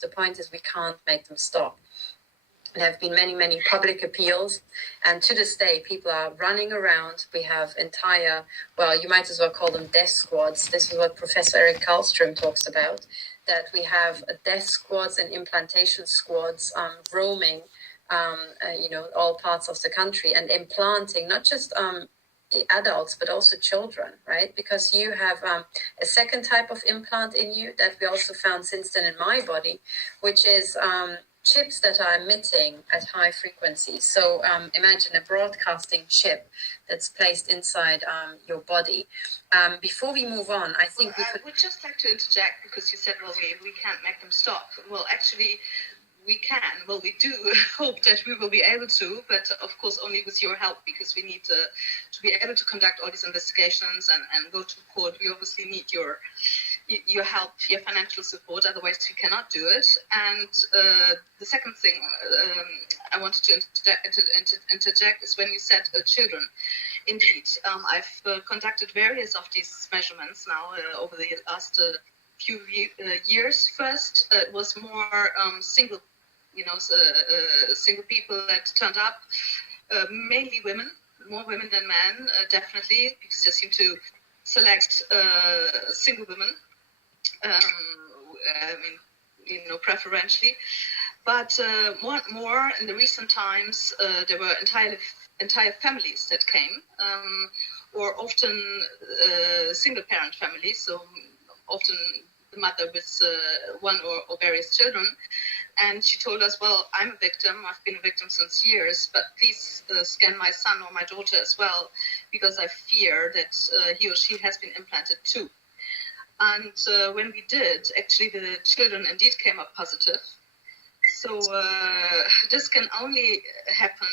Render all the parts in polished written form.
The point is we can't make them stop. There have been many, many public appeals, and to this day, people are running around. We have entire, well, you might as well call them death squads. This is what Professor Eric Karlström talks about, that we have death squads and implantation squads roaming, all parts of the country and implanting not just adults, but also children, right? Because you have a second type of implant in you that we also found since then in my body, which is chips that are emitting at high frequencies. So imagine a broadcasting chip that's placed inside your body. Before we move on, I think I would just like to interject, because you said, well, we can't make them stop. Well, actually, we can. Well, we do hope that we will be able to, but of course only with your help, because we need to be able to conduct all these investigations and go to court. We obviously need your help, your financial support, otherwise we cannot do it. And the second thing I wanted to interject is when you said children. Indeed, I've conducted various of these measurements now over the last few years. First, it was more single people that turned up, mainly women, more women than men, definitely, because they seem to select single women, preferentially. But more in the recent times, there were entire families that came, or often single-parent families, so often the mother with one or various children. And she told us, well, I'm a victim. I've been a victim since years, but please scan my son or my daughter as well, because I fear that he or she has been implanted too. And when we did, actually the children indeed came up positive. So this can only happen,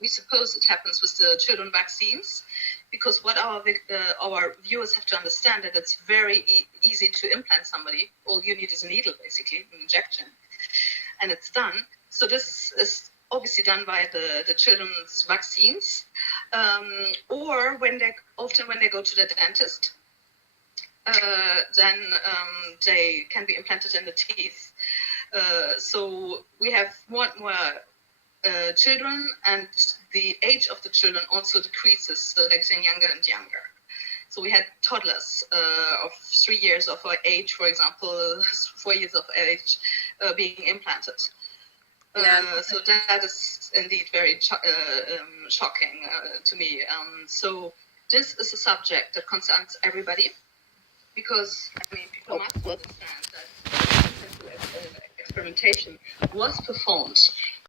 we suppose it happens with the children vaccines, because what our viewers have to understand, that it's very easy to implant somebody. All you need is a needle, basically, an injection, and it's done. So this is obviously done by the children's vaccines, or when they go to the dentist, then they can be implanted in the teeth. So we have more and more children, and the age of the children also decreases, so they're getting younger and younger. So we had toddlers of 3 years of age, for example, 4 years of age, being implanted. So that is indeed very shocking to me. So this is a subject that concerns everybody, because people must understand that experimentation was performed